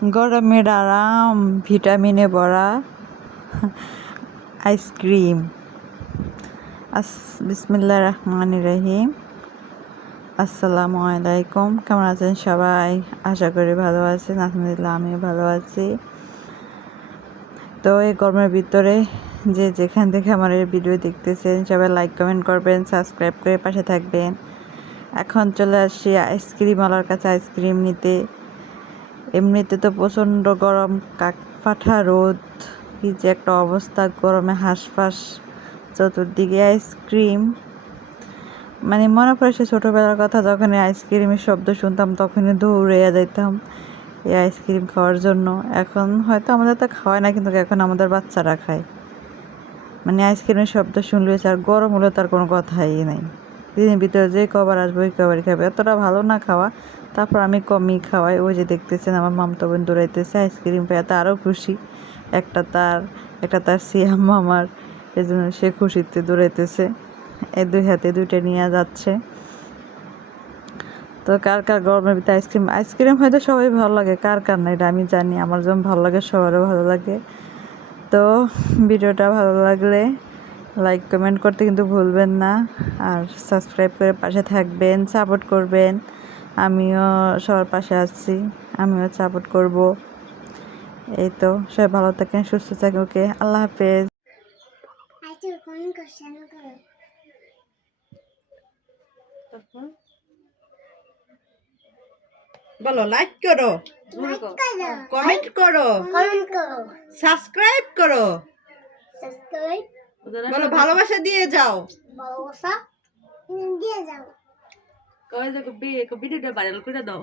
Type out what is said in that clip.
গরমের আরাম ভিটামিনে ভরা আইসক্রিম। বিসমিল্লাহির রহমানির রহিম। আসসালামু আলাইকুম। কেমন আছেন সবাই? আশা করি ভালো আছেন। আলহামদুলিল্লাহ আমিও ভালো আছি। তো এই গরমের ভিতরে যে যেখান থেকে আমার এই ভিডিও দেখতেছেন সবাই লাইক কমেন্ট করবেন, সাবস্ক্রাইব করে পাশে থাকবেন। এখন চলে আসছি আইসক্রিমওয়ালার কাছে আইসক্রিম নিতে। এমনিতে তো প্রচণ্ড গরম, কাকফাটা রোদ, কি যে একটা অবস্থা, গরমে হাঁসফাঁস চতুর্দিকে। আইসক্রিম মানে মনে পড়ে সে ছোটোবেলার কথা, যখন আইসক্রিমের শব্দ শুনতাম তখনই দৌড়ে যেতাম এই আইসক্রিম খাওয়ার জন্য। এখন হয়তো আমাদের তো খাওয়ায় না, কিন্তু এখন আমাদের বাচ্চারা খায়। মানে আইসক্রিমের শব্দ শুনলে আর গরম হলে তার কোনো কথাই নেই। দিনের ভিতরে যে কবার আসবো ওই কবারই খাবে। এতটা ভালো না খাওয়া, তারপর আমি কমই খাওয়াই। ওই যে দেখতেছেন আমার মামতো বোন দৌড়াইতেছে আইসক্রিম পেয়ে, তো আরও খুশি। একটা তার সিয়াম মামার, এই জন্য সে খুশিতে দৌড়াইতেছে, এই দুই হাতে দুইটা নিয়ে যাচ্ছে। তো কার কার গরমের ভিতরে আইসক্রিম হয়তো সবাই ভালো লাগে, কার কার না এটা আমি জানি। আমার যেমন ভালো লাগে সবারও ভালো লাগে। তো ভিডিওটা ভালো লাগলে লাইক কমেন্ট করতে কিন্তু ভুলবেন না, আর সাবস্ক্রাইব করে পাশে থাকবেন, সাপোর্ট করবেন। আমিও সবার পাশে আছি, আমিও সাপোর্ট করব। এই তো সবাই ভালো থাকেন, সুস্থ থাকেন। ওকে, আল্লাহ হাফেজ। বলো লাইক করো, কমেন্ট করো, সাবস্ক্রাইব করো, বলো ভালোবাসা দিয়ে যাও, ভালোবাসা দিয়ে যাও। কই দেখো ভিডিওটা ভাইরাল করে দাও।